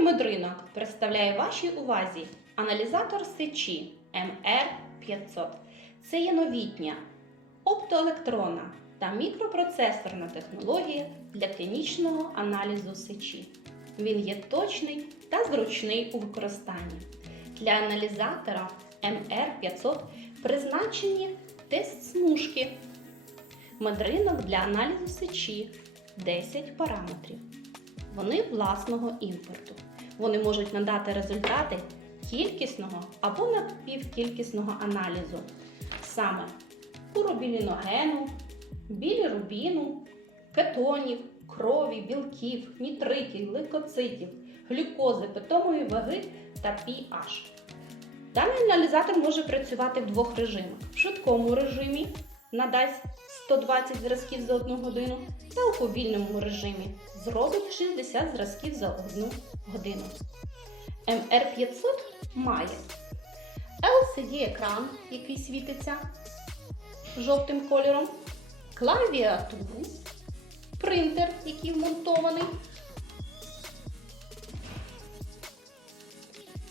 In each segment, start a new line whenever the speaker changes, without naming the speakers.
Медринок представляє вашій увазі аналізатор сечі MR500. Це є новітня оптоелектронна та мікропроцесорна технологія для клінічного аналізу сечі. Він є точний та зручний у використанні. Для аналізатора MR500 призначені тест смужки, медринок для аналізу сечі 10 параметрів. Вони власного імпорту. Вони можуть надати результати кількісного або напівкількісного аналізу, саме уробіліногену, білірубіну, кетонів, крові, білків, нітритів, лейкоцитів, глюкози, питомої ваги та pH. Даний аналізатор може працювати в двох режимах: в швидкому режимі надасть 120 зразків за одну годину та у повільному режимі зробить 60 зразків за одну годину. MR500 має LCD-екран, який світиться жовтим кольором, клавіатуру, принтер, який вмонтований,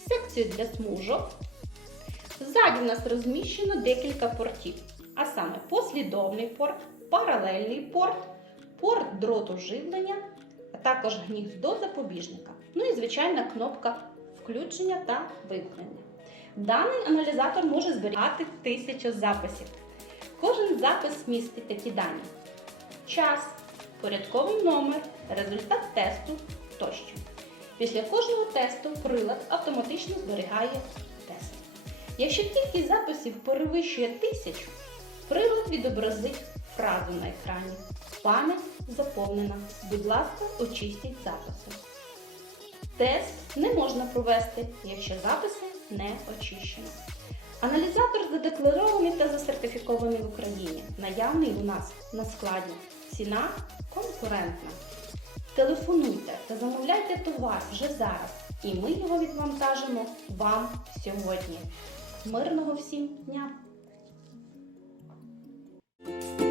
секцію для смужок. Ззаді в нас розміщено декілька портів, а саме послідовний порт, паралельний порт, порт дроту живлення, а також гніздо запобіжника. Ну і звичайна кнопка включення та вимкнення. Даний аналізатор може зберігати тисячу записів. Кожен запис містить такі дані: час, порядковий номер, результат тесту тощо. Після кожного тесту прилад автоматично зберігає тест. Якщо кількість записів перевищує тисячу, прилад відобразить фразу на екрані. Пам'ять заповнена. Будь ласка, очистіть записи. Тест не можна провести, якщо записи не очищені. Аналізатор задекларований та засертифікований в Україні. Наявний у нас на складі. Ціна конкурентна. Телефонуйте та замовляйте товар вже зараз, і ми його відвантажимо вам сьогодні. Мирного всім дня! Thank you